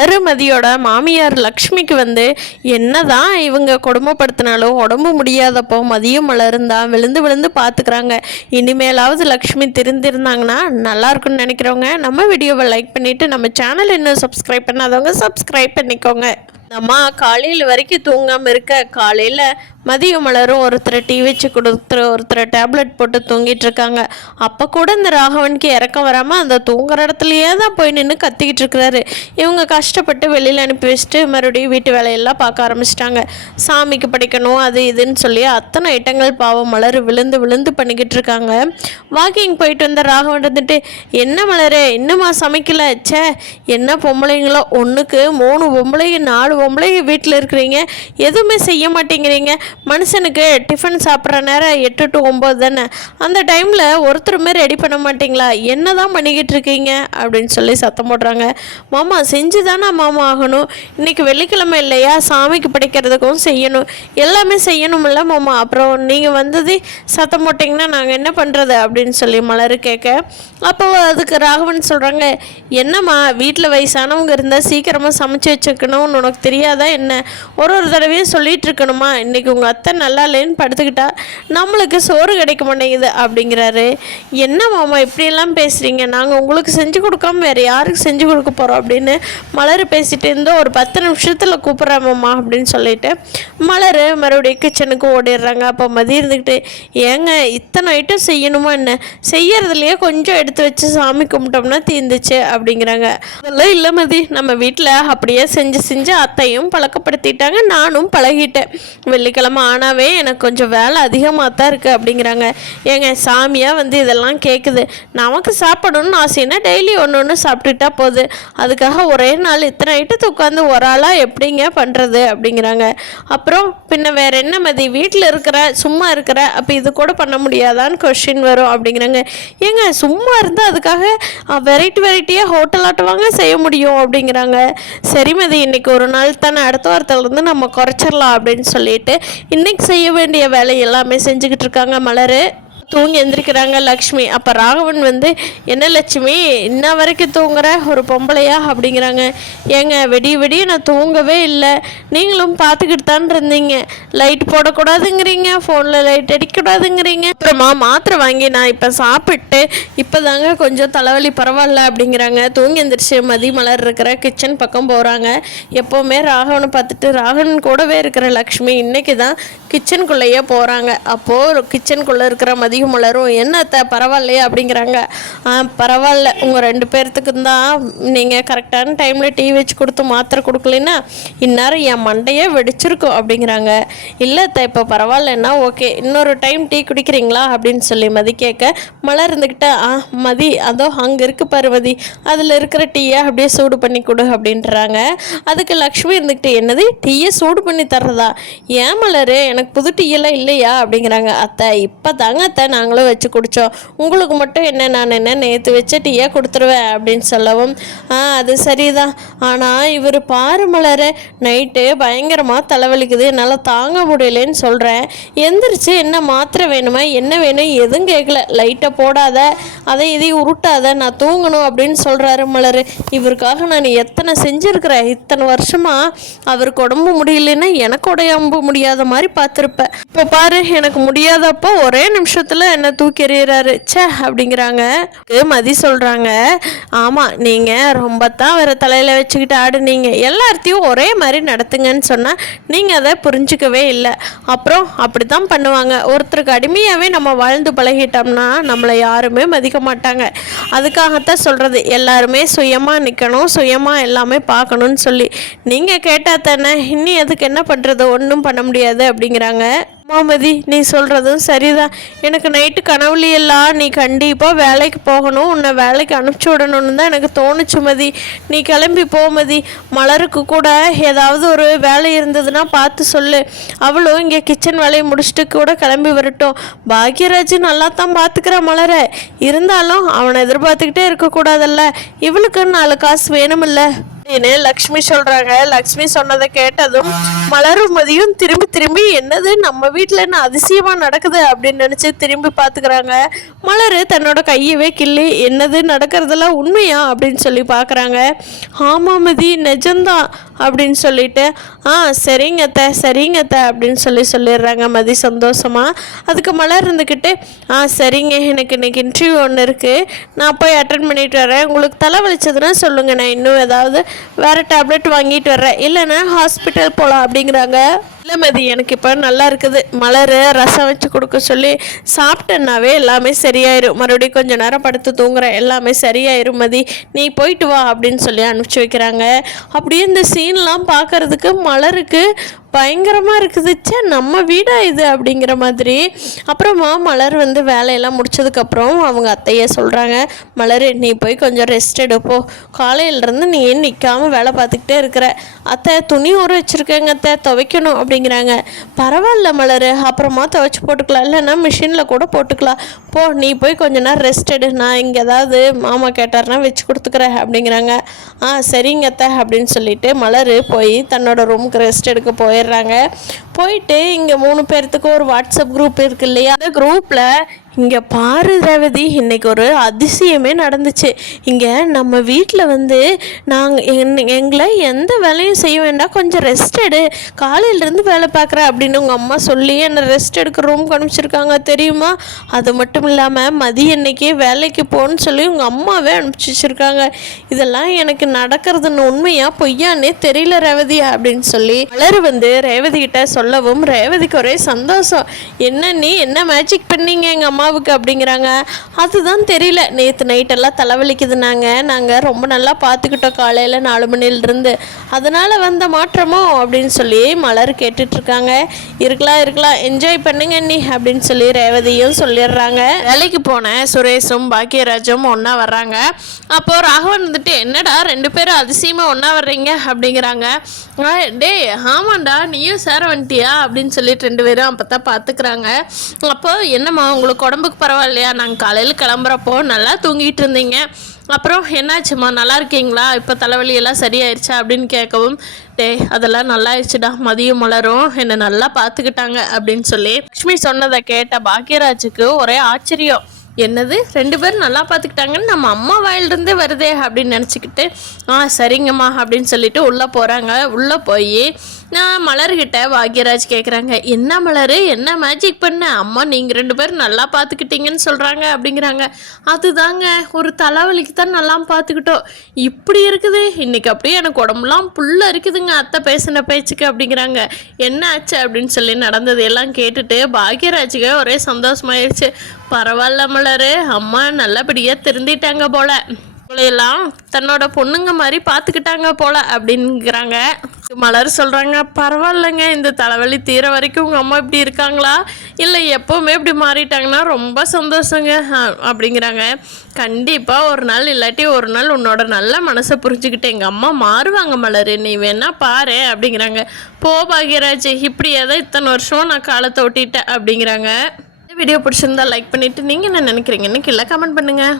மலருமதியோட மாமியார் லக்ஷ்மிக்கு வந்து என்னதான் இவங்க கொடுமைப்படுத்தினாலும் உடம்பு முடியாதப்போ மதியம் மலரும் தான் விழுந்து விழுந்து பார்த்துக்கிறாங்க. இனிமேலாவது லக்ஷ்மி திருந்திருந்தாங்கன்னா நல்லா இருக்குன்னு நினைக்கிறவங்க நம்ம வீடியோவை லைக் பண்ணிவிட்டு நம்ம சேனல் இன்னும் சப்ஸ்கிரைப் பண்ணாதவங்க சப்ஸ்கிரைப் பண்ணிக்கோங்க. அம்மா காலையில் வரைக்கும் தூங்காமல் இருக்க காலையில் மதியம் மலரும் ஒருத்தரை டீ வச்சு கொடுத்துரு ஒருத்தரை டேப்லெட் போட்டு தூங்கிட்டு இருக்காங்க. அப்போ கூட இந்த ராகவனுக்கு இறக்கம் வராமல் அந்த தூங்குற இடத்துலையே தான் போய் நின்று கத்திக்கிட்டு இருக்கிறாரு. இவங்க கஷ்டப்பட்டு வெளியில் அனுப்பி வச்சுட்டு மறுபடியும் வீட்டு வேலையெல்லாம் பார்க்க ஆரம்பிச்சிட்டாங்க. சாமிக்கு படிக்கணும் அது இதுன்னு சொல்லி அத்தனை ஐட்டங்கள் பாவம் மலர் விழுந்து விழுந்து பண்ணிக்கிட்டு இருக்காங்க. வாக்கிங் போயிட்டு வந்த ராகவன் வந்துட்டு என்ன மலரு இன்னுமா சமைக்கல? ச்சே என்ன பொம்பளைங்களோ, ஒன்றுக்கு 3 பொம்பளைங்க 4 பொம்பளைங்க வீட்டில் இருக்கிறீங்க, எதுவுமே செய்ய மாட்டேங்கிறீங்க. மனுஷனுக்கு டிஃபன் சாப்பிட்ற நேரம் 8 to 9 தானே, அந்த டைமில் ஒருத்தருமே ரெடி பண்ண மாட்டிங்களா? என்ன தான் பண்ணிக்கிட்டு இருக்கீங்க அப்படின்னு சொல்லி சத்தம் போடுறாங்க. மாமா செஞ்சு தானே மாமா ஆகணும், இன்றைக்கி வெள்ளிக்கிழமை இல்லையா, சாமிக்கு படைக்கிறதுக்கும் செய்யணும், எல்லாமே செய்யணுமில்ல மாமா, அப்புறம் நீங்கள் வந்தது சத்தம் போட்டிங்கன்னா நாங்கள் என்ன பண்ணுறது அப்படின்னு சொல்லி மலர் கேட்க, அப்போ அதுக்கு ராகவன் சொல்கிறாங்க, என்னம்மா வீட்டில் வயசானவங்க இருந்தால் சீக்கிரமாக சமைச்சு வச்சுக்கணும்னு உனக்கு தெரியாதா என்ன? ஒரு தடவையும் சொல்லிகிட்டு இருக்கணுமா? இன்றைக்கி உங்கள் அத்தை நல்லா இல்லைன்னு படுத்துக்கிட்டா நம்மளுக்கு சோறு கிடைக்க மாட்டேங்குது அப்படிங்கிறாரு. என்ன மாமா இப்படியெல்லாம் பேசுகிறீங்க, நாங்கள் உங்களுக்கு செஞ்சு கொடுக்காம வேறு யாருக்கு செஞ்சு கொடுக்க போகிறோம் அப்படின்னு மலர் பேசிகிட்டு இருந்தோம். ஒரு 10 நிமிஷத்தில் கூப்பிட்றேன் மாமா அப்படின்னு சொல்லிட்டு மலர் மறுபடியும் கிச்சனுக்கு ஓடிடுறாங்க. அப்போ மதியம் இருந்துக்கிட்டு ஏங்க இத்தனை ஐட்டம் செய்யணுமா என்ன, செய்யறதுலையே கொஞ்சம் எடுத்து வச்சு சாமி கும்பிட்டோம்னா தீர்ந்துச்சு அப்படிங்கிறாங்க. அதெல்லாம் இல்லை மதி, நம்ம வீட்டில் அப்படியே செஞ்சு செஞ்சு அத்தையும் பழக்கப்படுத்திட்டாங்க, நானும் பழகிட்டேன், வெள்ளிக்கிழமை ஆனாவே எனக்கு கொஞ்சம் வேலை அதிகமாக தான் இருக்குது அப்படிங்கிறாங்க. ஏங்க சாமியாக வந்து இதெல்லாம் கேட்குது, நமக்கு சாப்பிடணும்னு ஆசைன்னா டெய்லி ஒன்று சாப்பிட்டுட்டா போகுது, அதுக்காக ஒரே நாள் இத்தனை ஐட்டத்தை உட்காந்து ஒரு ஆளாக எப்படிங்க பண்ணுறது அப்படிங்கிறாங்க. அப்புறம் பின்ன வேறு என்ன மதி, வீட்டில் இருக்கிற சும்மா இருக்கிற அப்போ இது கூட பண்ண முடியாதான்னு கொஸ்டின் வரும் அப்படிங்கிறாங்க. ஏங்க சும்மா இருந்தால் அதுக்காக வெரைட்டியாக ஹோட்டல் ஆட்டுவாங்க செய்ய முடியும் அப்படிங்கிறாங்க. சரி மதி இன்றைக்கி ஒரு நாள் தானே, அடுத்த வாரத்துலேருந்து நம்ம குறைச்சிடலாம் அப்படின்னு சொல்லிட்டு இன்னைக்கு செய்ய வேண்டிய வேலை எல்லாமே செஞ்சுக்கிட்டு இருக்காங்க. மலர் தூங்கி எந்திரிக்கிறாங்க லக்ஷ்மி. அப்போ ராகவன் வந்து என்ன லட்சுமி இன்ன வரைக்கும் தூங்குற ஒரு பொம்பளையா அப்படிங்கிறாங்க. ஏங்க விடிய நான் தூங்கவே இல்லை, நீங்களும் பார்த்துக்கிட்டு தான் இருந்தீங்க, லைட் போடக்கூடாதுங்கிறீங்க, ஃபோனில் லைட் அடிக்கக்கூடாதுங்கிறீங்க, அப்புறமா மாத்திரை வாங்கி நான் இப்போ சாப்பிட்டு இப்போ தாங்க கொஞ்சம் தலைவலி பரவாயில்ல அப்படிங்கிறாங்க. தூங்கி எந்திரிச்சு மதி மலர் இருக்கிற கிச்சன் பக்கம் போகிறாங்க. எப்போவுமே ராகவனை பார்த்துட்டு ராகவன் கூடவே இருக்கிற லக்ஷ்மி இன்னைக்கு தான் கிச்சனுக்குள்ளேயே போகிறாங்க. அப்போது கிச்சனுக்குள்ளே இருக்கிற மதியம் மலரும் என்னத்த பரவாயில்லையா அப்படிங்கிறாங்க. பரவாயில்ல, உங்கள் 2 பேர்த்துக்கு தான் நீங்கள் கரெக்டான டைமில் டீ வச்சு கொடுத்து மாத்திரை கொடுக்கலன்னா இந்நேரம் என் மண்டையே வெடிச்சிருக்கும் அப்படிங்கிறாங்க. இல்லைத்த இப்போ பரவாயில்லன்னா ஓகே, இன்னொரு டைம் டீ குடிக்கிறீங்களா அப்படின்னு சொல்லி மதி கேட்க, மலர் இருந்துக்கிட்ட மதி அதோ அங்கே இருக்கு பாரு மதி, அதில் இருக்கிற டீயை அப்படியே சூடு பண்ணி கொடு அப்படின்றாங்க. அதுக்கு லக்ஷ்மி இருந்துக்கிட்டு என்னது டீயை சூடு பண்ணி தர்றதா, ஏன் மலர் எனக்கு புது டீயெல்லாம் இல்லையா அப்படிங்கிறாங்க. அத்தை இப்போ தாங்க அத்தை நாங்களும் வச்சு குடித்தோம், உங்களுக்கு மட்டும் என்ன நான் என்ன நேற்று வச்ச டீயை கொடுத்துருவேன் அப்படின்னு சொல்லவும், அது சரிதான், ஆனால் இவர் பாரு மலர் நைட்டு பயங்கரமாக தலைவலிக்குது, என்னால் தாங்க முடியலன்னு சொல்கிறேன், எந்திரிச்சு என்ன மாத்திரை வேணுமா என்ன வேணும் எதுவும் கேட்கல, லைட்டை போடாத அதை இதையும் உருட்டாத நான் தூங்கணும் அப்படின்னு சொல்கிறாரு மலர். இவருக்காக நான் எத்தனை செஞ்சுருக்கிறேன், இத்தனை வருஷமாக அவருக்கு உடம்பு முடியலன்னா எனக்கு உடம்பு முடியாத மாதிரி பார்த்துருப்பேன், இப்போ பாரு எனக்கு முடியாதப்போ ஒரே நிமிஷத்தில் என்ன தூக்கி எறிகிறாரு சே அப்படிங்கிறாங்க. மதி சொல்கிறாங்க, ஆமாம் நீங்கள் ரொம்ப தான் வேறு தலையில் வச்சுக்கிட்டு ஆடுனீங்க, எல்லாத்தையும் ஒரே மாதிரி நடத்துங்கன்னு சொன்னால் நீங்கள் அதை புரிஞ்சிக்கவே இல்லை, அப்புறம் அப்படி தான் பண்ணுவாங்க, ஒருத்தருக்கு அடிமையாகவே நம்ம வாழ்ந்து பழகிட்டோம்னா நம்மளை யாருமே மதிக்க மாட்டாங்க, அதுக்காகத்தான் சொல்கிறது எல்லாருமே சுயமாக நிற்கணும், சுயமாக எல்லாமே பார்க்கணுன்னு சொல்லி, நீங்கள் கேட்டால் தானே, இன்னி அதுக்கு என்ன பண்ணுறது, ஒன்றும் பண்ண முடியாது அப்படிங்கிறாங்க. மாமதி நீ சொல்கிறதும் சரிதான், எனக்கு நைட்டு கனவுலையெல்லாம் நீ கண்டிப்பாக வேலைக்கு போகணும், உன்னை வேலைக்கு அனுப்பிச்சி விடணும்னு தான் எனக்கு தோணுச்சு மதி, நீ கிளம்பி போமதி, மலருக்கு கூட ஏதாவது ஒரு வேலை இருந்ததுன்னா பார்த்து சொல்லு, அவளும் இங்கே கிச்சன் வேலையை முடிச்சுட்டு கூட கிளம்பி வரட்டும், பாக்யராஜ் நல்லா தான் பார்த்துக்கிற மலரை, இருந்தாலும் அவனை எதிர்பார்த்துக்கிட்டே இருக்கக்கூடாதல்ல, இவளுக்கு 4 காசு வேணுமில்ல. அப்படின்னு லக்ஷ்மி சொல்றாங்க. லக்ஷ்மி சொன்னதை கேட்டதும் மலரும் மதியும் திரும்பி திரும்பி என்னது நம்ம வீட்டில் என்ன அதிசயமா நடக்குது அப்படின்னு நினைச்சு திரும்பி பார்த்துக்கிறாங்க. மலர் தன்னோட கையவே கிள்ளி என்னது நடக்கிறதெல்லாம் உண்மையா அப்படின்னு சொல்லி பார்க்குறாங்க. ஆமா மதி நிஜம்தான் அப்படின்னு சொல்லிட்டு சரிங்கத்த சரிங்கத்த அப்படின்னு சொல்லிடுறாங்க மதி சந்தோஷமா. அதுக்கு மலர் இருந்துக்கிட்டு சரிங்க, எனக்கு இன்னைக்கு இன்டர்வியூ ஒன்று இருக்குது, நான் போய் அட்டன் பண்ணிட்டு வரேன். உங்களுக்கு தலை வலிச்சதுன்னா சொல்லுங்கள், நான் இன்னும் ஏதாவது வேறு டேப்லெட் வாங்கிட்டு வர்றேன், இல்லைன்னா ஹாஸ்பிட்டல் போகலாம் அப்படிங்கிறாங்க. இல்லை மதி, எனக்கு இப்போ நல்லா இருக்குது. மலர் ரசம் வச்சு கொடுக்க சொல்லி சாப்பிட்டேன்னாவே எல்லாமே சரியாயிரும். மறுபடியும் கொஞ்சம் நேரம் படுத்து தூங்குறேன், எல்லாமே சரியாயிரும் மதி, நீ போயிட்டு வா அப்படின்னு சொல்லி அனுப்பிச்சி வைக்கிறாங்க. அப்படியே இந்த சீன்லாம் பார்க்கறதுக்கு மலருக்கு பயங்கரமாக இருக்குது. நம்ம வீடா இது அப்படிங்கிற மாதிரி. அப்புறமா மலர் வந்து வேலையெல்லாம் முடிச்சதுக்கப்புறம் அவங்க அத்தையே சொல்கிறாங்க, மலர் நீ போய் கொஞ்சம் ரெஸ்ட் எடுப்போ, காலையிலேருந்து நீ ஏன் நிற்காமல் வேலை பார்த்துக்கிட்டே இருக்கிற. அத்தை துணி ஊற வச்சுருக்கேங்க அத்தை, துவைக்கணும் அப்படிங்கிறாங்க. பரவாயில்ல மலர், அப்புறமா துவைச்சி போட்டுக்கலாம், இல்லைன்னா மிஷினில் கூட போட்டுக்கலாம், போ நீ போய் கொஞ்ச நேரம் ரெஸ்ட் எடு, நான் இங்கே ஏதாவது மாமா கேட்டார்னா வச்சு கொடுத்துக்கிறேன் அப்படிங்கிறாங்க. சரிங்க அத்தை அப்படின்னு சொல்லிட்டு மலர் போய் தன்னோட ரூமுக்கு ரெஸ்ட் எடுக்க போயிடுறாங்க. போயிட்டு இங்கே 3 பேர்த்துக்கு ஒரு வாட்ஸ்அப் குரூப் இருக்கு இல்லையா, அந்த குரூப்பில் இங்கே பாரு ரேவதி, இன்றைக்கி ஒரு அதிசயமே நடந்துச்சு. இங்கே நம்ம வீட்டில் வந்து எங்களை எந்த வேலையும் செய்ய வேண்டாம், கொஞ்சம் ரெஸ்ட் எடு, காலையிலேருந்து வேலை பார்க்குற அப்படின்னு உங்கள் அம்மா சொல்லி என்னை ரெஸ்ட் எடுக்க ரூம் அனுப்பிச்சிருக்காங்க தெரியுமா. அது மட்டும் இல்லாமல் மதியம் இன்னைக்கு வேலைக்கு போகணுன்னு சொல்லி உங்கள் அம்மாவே அனுப்பிச்சி வச்சுருக்காங்க. இதெல்லாம் எனக்கு நடக்கிறதுன்னு உண்மையா பொய்யானே தெரியல ரேவதி அப்படின்னு சொல்லி மலர் வந்து ரேவதி கிட்ட சொல்லவும் ரேவதிக்கு ஒரே சந்தோஷம். நீ என்ன மேஜிக் பண்ணீங்க எங்கள் அம்மாவுக்கு அப்படிங்கிறாங்க. அதுதான் தெரியல, நேற்று நைட்டெல்லாம் தலைவலிக்குது, நாங்கள் ரொம்ப நல்லா பார்த்துக்கிட்டோம் காலையில் 4 மணிலிருந்து, அதனால் வந்த மாற்றமோ அப்படின்னு சொல்லி மலர் கேட்டுட்ருக்காங்க. இருக்கலாம் என்ஜாய் பண்ணுங்க நீ அப்படின்னு சொல்லி ரேவதியும் சொல்லிடுறாங்க. வேலைக்கு போன சுரேஷும் பாக்கியராஜும் ஒன்றா வர்றாங்க. அப்போது ராகவன் வந்துட்டு என்னடா 2 பேரும் அதிசயமாக ஒன்றா வர்றீங்க அப்படிங்கிறாங்க. டே ஆமாண்டா நீயும் சேர வந்துட்டியா அப்படின்னு சொல்லிட்டு 2 பேரும் அப்போ தான் பார்த்துக்கிறாங்க. அப்போ என்னம்மா உங்களுக்கு உடம்புக்கு பரவாயில்லையா, நாங்கள் காலையில் கிளம்புறப்போ நல்லா தூங்கிட்டு இருந்தீங்க, அப்புறம் என்னாச்சும்மா நல்லா இருக்கீங்களா, இப்போ தலைவலியெல்லாம் சரியாயிருச்சா அப்படின்னு கேட்கவும், அதெல்லாம் நல்லா ஆயிடுச்சுடா, மதியம் மலரும் என்னை நல்லா பார்த்துக்கிட்டாங்க அப்படின்னு சொல்லி லக்ஷ்மி சொன்னதை கேட்ட பாக்கியராஜுக்கு ஒரே ஆச்சரியம். என்னது 2 பேரும் நல்லா பார்த்துக்கிட்டாங்கன்னு நம்ம அம்மா வாயிலிருந்தே வருதே அப்படின்னு நினச்சிக்கிட்டு சரிங்கம்மா அப்படின்னு சொல்லிட்டு உள்ளே போகிறாங்க. உள்ளே போய் நான் மலர்கிட்ட பாக்யராஜ் கேட்குறாங்க, என்ன மலர் என்ன மேஜிக் பண்ண அம்மா, நீங்கள் 2 பேரும் நல்லா பார்த்துக்கிட்டீங்கன்னு சொல்கிறாங்க அப்படிங்கிறாங்க. அதுதாங்க ஒரு தலைவலிக்கு தான் நல்லா பார்த்துக்கிட்டோம், இப்படி இருக்குது இன்றைக்கி, அப்படியே எனக்கு உடம்புலாம் புல்ல இருக்குதுங்க அத்தை பேசின பேச்சுக்கு அப்படிங்கிறாங்க. என்ன ஆச்சு அப்படின்னு சொல்லி நடந்தது எல்லாம் கேட்டுட்டு பாக்யராஜுக்கு ஒரே சந்தோஷமாயிடுச்சு. பரவாயில்ல மலர், அம்மா நல்லபடியாக திருந்திட்டாங்க போல, எல்லாம் தன்னோட பொண்ணுங்க மாதிரி பார்த்துக்கிட்டாங்க போல அப்படிங்கிறாங்க. மலர் சொல்கிறாங்க, பரவாயில்லைங்க, இந்த தலைவலி தீர வரைக்கும் உங்கள் அம்மா இப்படி இருக்காங்களா, இல்லை எப்போவுமே இப்படி மாறிட்டாங்கன்னா ரொம்ப சந்தோஷங்க அப்படிங்கிறாங்க. கண்டிப்பாக ஒரு நாள் இல்லாட்டி ஒரு நாள் உன்னோட நல்ல மனசை புரிஞ்சுக்கிட்டு எங்கள் அம்மா மாறுவாங்க மலர், நீ வேணா பாரு அப்படிங்கிறாங்க. போ பாக்யராஜ், இப்படி ஏதோ இத்தனை வருஷம் நான் காலத்தை ஓட்டிட்டேன் அப்படிங்கிறாங்க. வீடியோ பிடிச்சிருந்தா லைக் பண்ணிவிட்டு நீங்கள் என்ன நினைக்கிறீங்கன்னு கீழே கமெண்ட் பண்ணுங்கள்.